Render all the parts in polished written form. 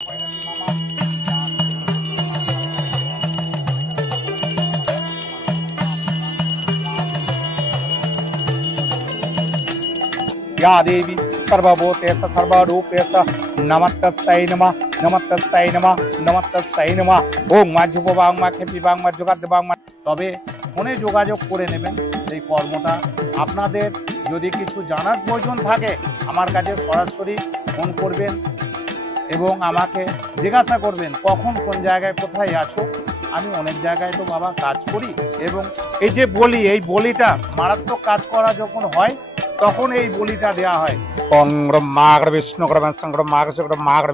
या देवी सर्वभूतेषु सर्वरूपेषु नमस्तस्यै नमः नमस्तस्यै नमः नमस्तस्यै नमः ओम মা যুববাং মা খেপিবাং মা যোগাদেবাং মা। তবে ফোনে যোগাযোগ করে নেবেন এই কর্মটা। আপনাদের যদি কিছু জানার প্রয়োজন থাকে আমার কাছে সরাসরি ফোন করবেন এবং আমাকে জিজ্ঞাসা করবেন কখন কোন জায়গায় কোথায় আছো। আমি অনেক জায়গায় তো বাবা কাজ করি এবং এই যে বলি, এই বলিটা মারাত্মক কাজ করা যখন হয় তখন এই বলিটা দেওয়া হয়। বিষ্ণু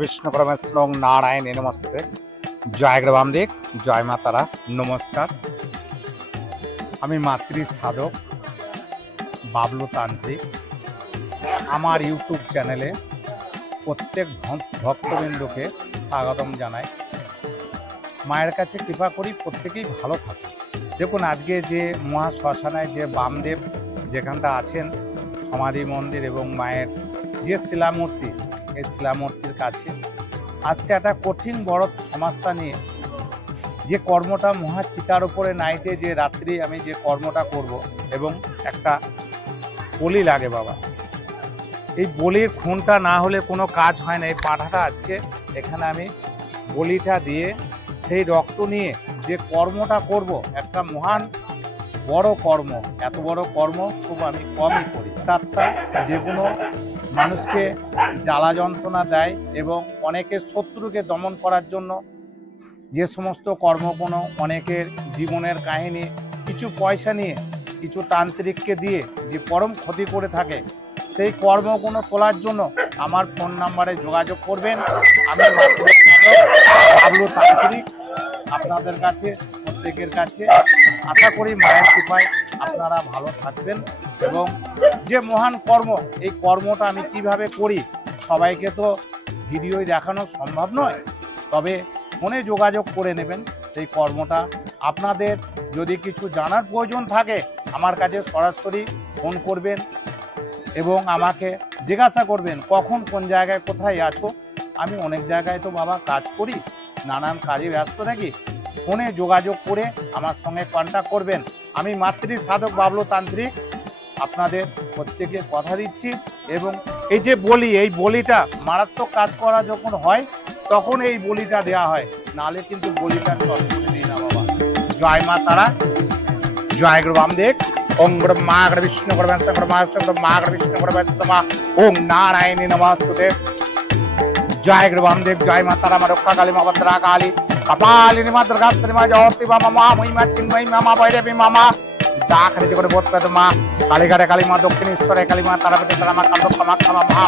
বিষ্ণু নারায়ণ নমস্তে। জয় বামদেব, জয় মা তারা, নমস্কার। আমি মাতৃ সাধক বাবলু তান্ত্রিক। আমার ইউটিউব চ্যানেলে প্রত্যেক ভক্তবৃন্দকে স্বাগতম জানাই। মায়ের কাছে কৃপা করি প্রত্যেকেই ভালো থাকে। দেখুন আজকে যে মহা শ্মশানায় যে বামদেব যেখানটা আছেন সমাধি মন্দির এবং মায়ের যে শিলামূর্তি, এই শিলামূর্তির কাছে আজকে একটা কঠিন বড় সমস্যা নিয়ে যে কর্মটা মহা চিতার উপরে নাইটে যে রাত্রি আমি যে কর্মটা করব এবং একটা বলি লাগে বাবা। এই বলির খুনটা না হলে কোনো কাজ হয় না। এই পাঁঠাটা আজকে এখানে আমি বলিটা দিয়ে সেই রক্ত নিয়ে যে কর্মটা করব, একটা মহান বড় কর্ম। এত বড় কর্ম খুব আমি কমই করি। তারটা যে কোনো মানুষকে জ্বালা যন্ত্রণা দেয় এবং অনেকের শত্রুকে দমন করার জন্য যে সমস্ত কর্ম, কোনো অনেকের জীবনের কাহিনী কিছু পয়সা নিয়ে কিছু তান্ত্রিককে দিয়ে যে পরম ক্ষতি করে থাকে, সেই কর্মগুলো তোলার জন্য আমার ফোন নাম্বারে যোগাযোগ করবেন। আমি বাবলু তান্ত্রিক আপনাদের কাছে প্রত্যেকের কাছে আশা করি মায়ের কৃপায় আপনারা ভালো থাকবেন। এবং যে মহান কর্ম, এই কর্মটা আমি কিভাবে করি সবাইকে তো ভিডিওয় দেখানো সম্ভব নয়, তবে ফোনে যোগাযোগ করে নেবেন সেই কর্মটা। আপনাদের যদি কিছু জানার প্রয়োজন থাকে আমার কাছে সরাসরি ফোন করবেন এবং আমাকে জিজ্ঞাসা করবেন কখন কোন জায়গায় কোথায় আছো। আমি অনেক জায়গায় তো বাবা কাজ করি, নানান কাজে ব্যস্ত থাকি। ফোনে যোগাযোগ করে আমার সঙ্গে কন্ট্যাক্ট করবেন। আমি মাতৃ সাধক বাবলু তান্ত্রিক আপনাদের প্রত্যেকে কথা দিচ্ছি। এবং এই যে বলি, এই বলিটা মারাত্মক কাজ করা যখন হয় তখন এই বলিটা দেওয়া হয়, নাহলে কিন্তু বলিটা সরাসরি দিই না বাবা। জয় মা তারা, জয় গুরু বামদেব। ওম ব্রহ্মা বিষ্ণু বিষ্ণু ওম নারায়ণ নমস্তে। জয় গুরু বামদেব, জয় মা তারা, মা রক্ষা কালী, মা ভদ্রা কালী, কপালিনী, মা দুর্গাত্রী, মা জয়ন্তী, মা মা মহিমা চিন্ময়ী, মা ভৈরবী, মা দাখালি করে বোধ পেত, মা কালীঘাটে কালী, মা দক্ষিণেশ্বরে কালী, মা তারাপতি, মা কামাখ্যা, মা মহা